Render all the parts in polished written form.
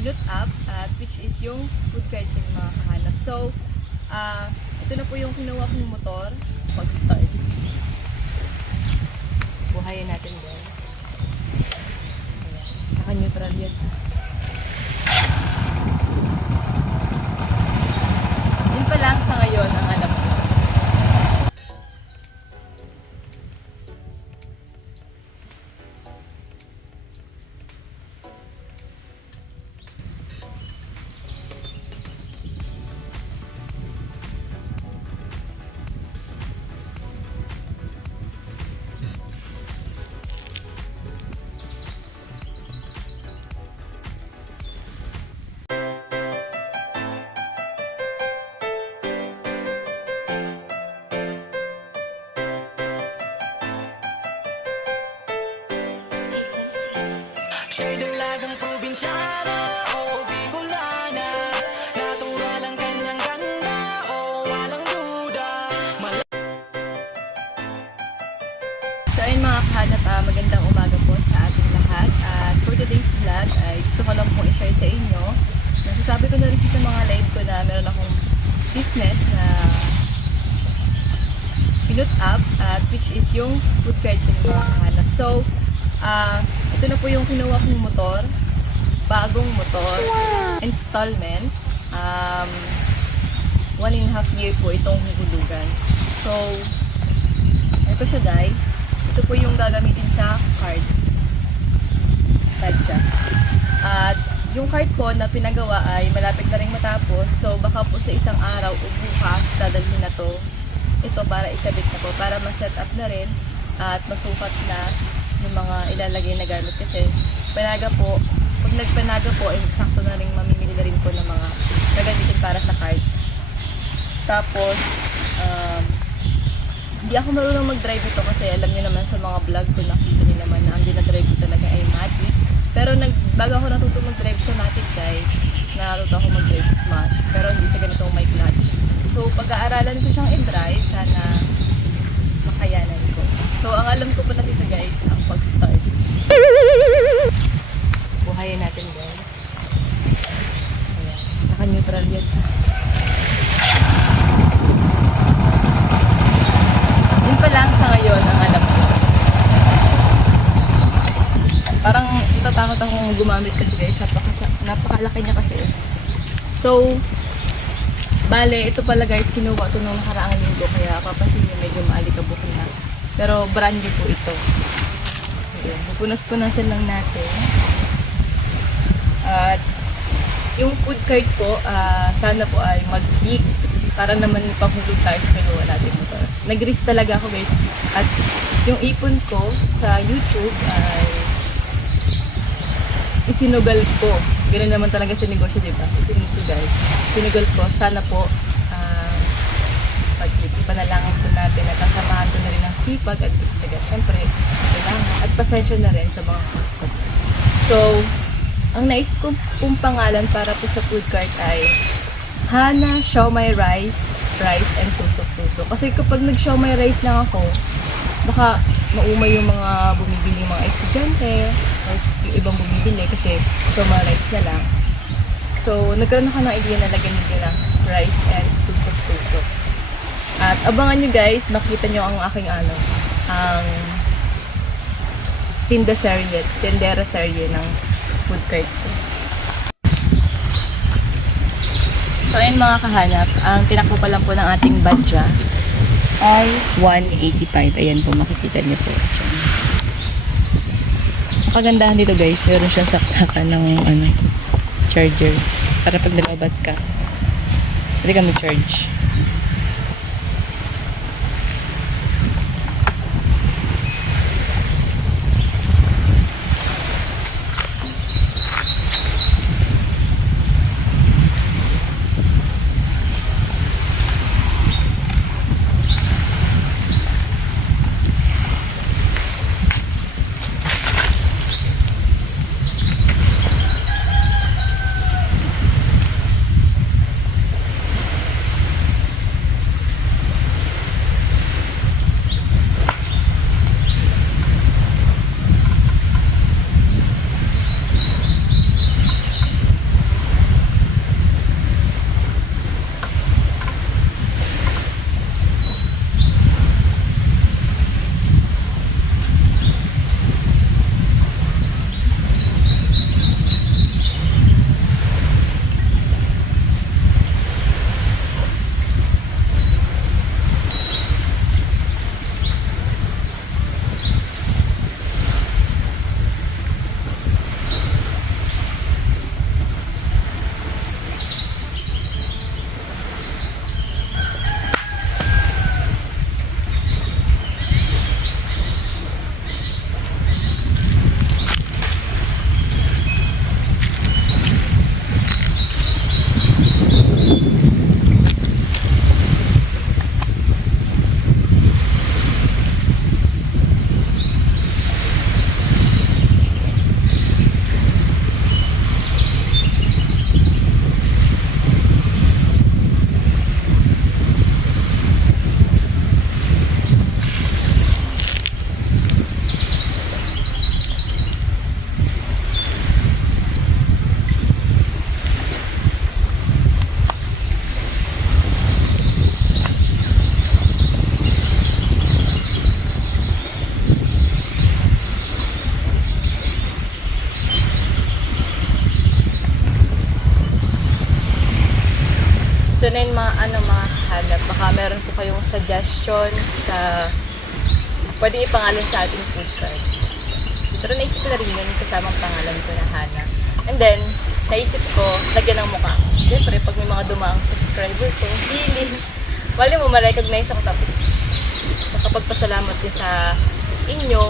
pinut up at which is yung food credit mga kahanap. So, ito na po yung kinuha kong motor pag-start. Buhayin natin guys. Naka-neutral yan. Yun pa lang sa ngayon ang alam ko. Siya'y dalagang probinsyana o Bicolana, natural ang kanyang ganda o walang duda. So ayun mga kahanap, magandang umaga po sa ating lahat. At for today's vlog ay gusto ko lang pong i-share sa inyo. Nasasabi ko na rin sa mga live ko na meron akong business na pinut up at which is yung food credit mga kahanap. So, ito na po yung kinuha kong motor, bagong motor, installment, 1.5 year po itong hulugan. So, ito siya guys, ito po yung gagamitin sa card. Siya. At yung card po na pinagawa ay malapit na rin matapos, so baka po sa isang araw o bukas dadalhin na to. Ito para ikabit na po, para ma-set up na rin at masukat na yung mga ilalagay na gamit kasi panaga po, pag nagpanaga po, ay sakto na rin mamimili na rin po ng mga gagamitin para sa card. Tapos, hindi ako marunong mag-drive ito kasi alam niyo naman sa mga vlog ko, nakita niyo naman na ang dinadrive ko talaga ay Matic. Pero bago ako natuto mag-drive sa Matic guys, natuto ako mag-drive sa Smash. Pero hindi sa ganitong may clutch. So, pag-aaralan ko siyang i-drive, sana makayanan ko. So, ang alam ko po na dito guys, ang pag-start. Buhayin natin guys. Ayan. Naka-neutral yan. Yun pa lang sa ngayon ang alam ko. Parang natatakot akong gumamit kasi guys. Napakalaki niya kasi. So, bale, ito pala guys, kinuha ito nung nakaraang linggo. Kaya papansin niyo medyo maalikabok na. Pero brand new po ito. Ayan, pupunas-punasan lang natin. At yung food cart po, sana po ay mag-click para naman pahulog tayo sa kinuha natin ito. Nag-risk talaga ako guys. At yung ipon ko sa YouTube ay isinugal ko. Ganun naman talaga sa negosyo, diba? Isinugal. Sinugal ko. Sana po pag-click. Ipanalangin po natin at kasamahan ko na rin ang sipag at syaga. Siyempre, kailangan. At pasensya na rin sa mga customer. So, ang nais ko pong pangalan para po sa food cart ay Hana Siomai Rice and Tusok-Tusok. Kasi kapag nag-siomai rice lang ako, baka maumay yung mga bumibili mga estudyante o yung ibang bumibili kasi siomai rice na lang. So, nagkaroon ako ng idea na lagyan nyo ng rice and tusok-tusok. At abangan nyo guys, makita nyo ang aking ang tindera serye ng food cart. So, ayun mga kahanap, ang tinakbo pa lang po ng ating badya ay 185. Ayan po, makikita niyo po. Ang kagandahan dito guys, meron siyang saksakan ng charger. Para pag nalabat ka, pwede ka mag-charge. So na yun mga mga hanap. Baka meron po kayong suggestion sa pwede ipangalan sa ating food cart. Pero naisip ko na rin yun kasamang pangalan ko na Hana. And then, naisip ko, lagyan ng mukha. Siyempre, pag may mga dumaang subscriber ko, feeling. Wala mo, ma-recognize ako tapos makapagpasalamat din sa inyo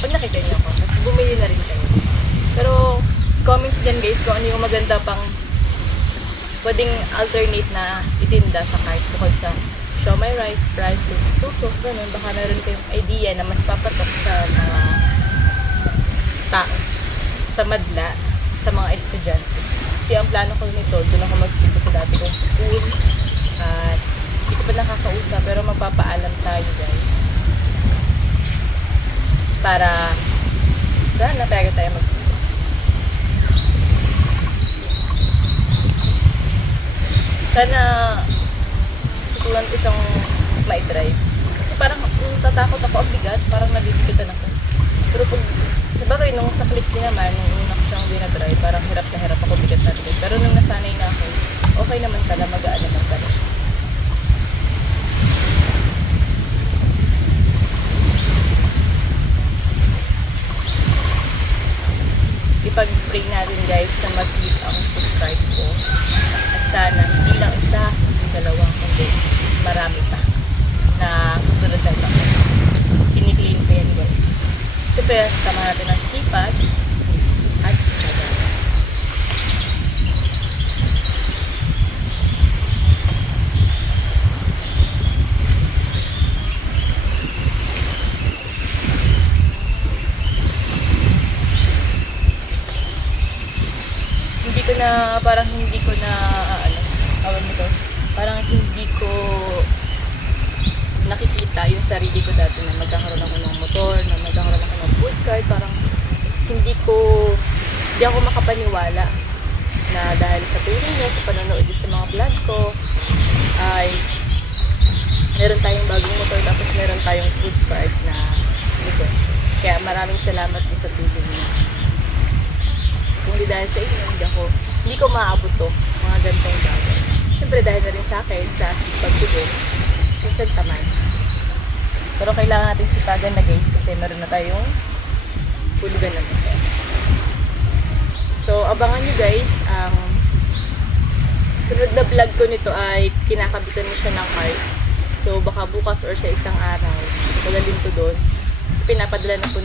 pag nakita niyo ako. Tapos bumili na rin kayo. Pero, comment dyan guys kung ano yung maganda pang pwedeng alternate na itinda sa cart bukod sa siomai rice, fries, tusok, ganun. Baka meron kayong idea na mas papatok sa mga tao, sa madla, sa mga estudyante. Kasi ang plano ko nito, doon ako magpunta sa dati kong school. At hindi ko pa nakakausap, pero magpapaalam tayo guys. Para na pega tayo magpunta. Sana tutulan ko siyang may drive. Kasi parang tatakot ako, ang bigat, parang nabibigitan ako. Pero pag, sabagay, nung sa clip din naman, nung una ko siyang dinadrive, parang hirap na hirap ako, bigat na bigat. Pero nung nasanay na ako, okay naman pala, magaan naman pala. Ipag-pray natin guys na mag-hit ang subscribe ko. At sana, hindi lang isa, hindi dalawang, kundi marami pa na susunod na ito. Kiniklaim ko yan guys. Siyempre, tama natin ang sipag at tiyaga. Parang hindi ko na tawag nito, parang hindi ko nakikita yung sarili ko dati na magkakaroon ako ng motor, na magkakaroon ako ng food cart. Parang hindi ako makapaniwala na dahil sa tulong niya, sa panonood niya sa mga vlog ko, ay meron tayong bagong motor tapos meron tayong food cart na ito. Kaya maraming salamat din sa tulong niya. Kung di dahil sa inyo, hindi ko maaabot to, mga ganitong bagay. Siyempre dahil na rin sa akin, sa sipag ko din, minsan tamad. Pero kailangan natin sipagan na guys, kasi meron na tayong hulugan ng motor. So, abangan nyo guys, ang sunod na vlog ko nito ay kinakabitan mo siya ng cart. So, baka bukas or sa isang araw, tagalin ko doon. Kasi pinapadala na po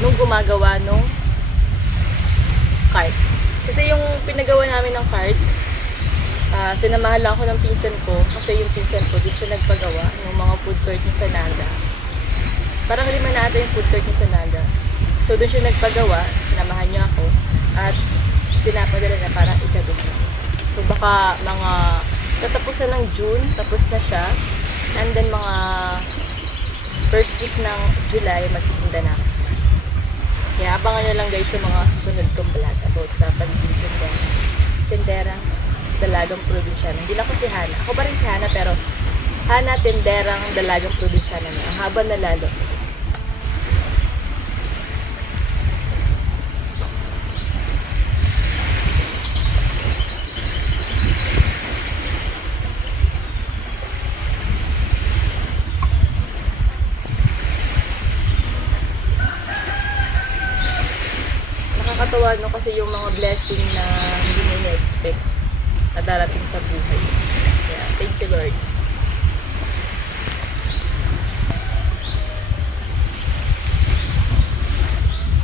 nung gumagawa nung cart. Kasi yung pinagawa namin ng cart, sinamahan lang ako ng pinsan ko kasi yung pinsan ko dito siya nagpagawa ng mga food court niya sa Naga. Parang 5 na ata yung food court niya sa Naga. So doon siya nagpagawa, sinamahan niya ako at pinapadala na para ikabit. So baka mga tatapusan ng June, tapos na siya. And then mga first week ng July, magtitinda na ako. Kaya abangan nyo lang guys yung mga susunod kong vlog about sa pagiging tenderang dalagang probinsyana. Hindi lang ko si Hana. Ako pa rin si Hana, pero Hana tenderang dalagang probinsyana na. Ang haba na lalo. Nakakatawa no kasi yung mga blessing na hindi mo na-expect na darating sa buhay. Kaya, thank you Lord.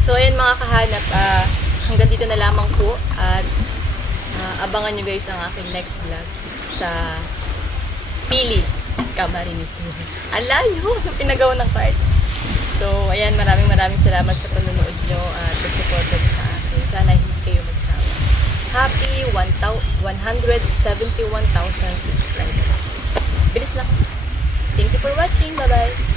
So, ayan mga kahanap, hanggang dito na lamang po at abangan nyo guys ang aking next vlog sa Pili, Camarines. Ang layo na pinagawa ng cart. So, ayan, maraming salamat sa panonood nyo at pag-support nyo sa akin. Sana hindi kayo magsawa. Happy 171,000 subscribers. Bilis na. Thank you for watching. Bye-bye.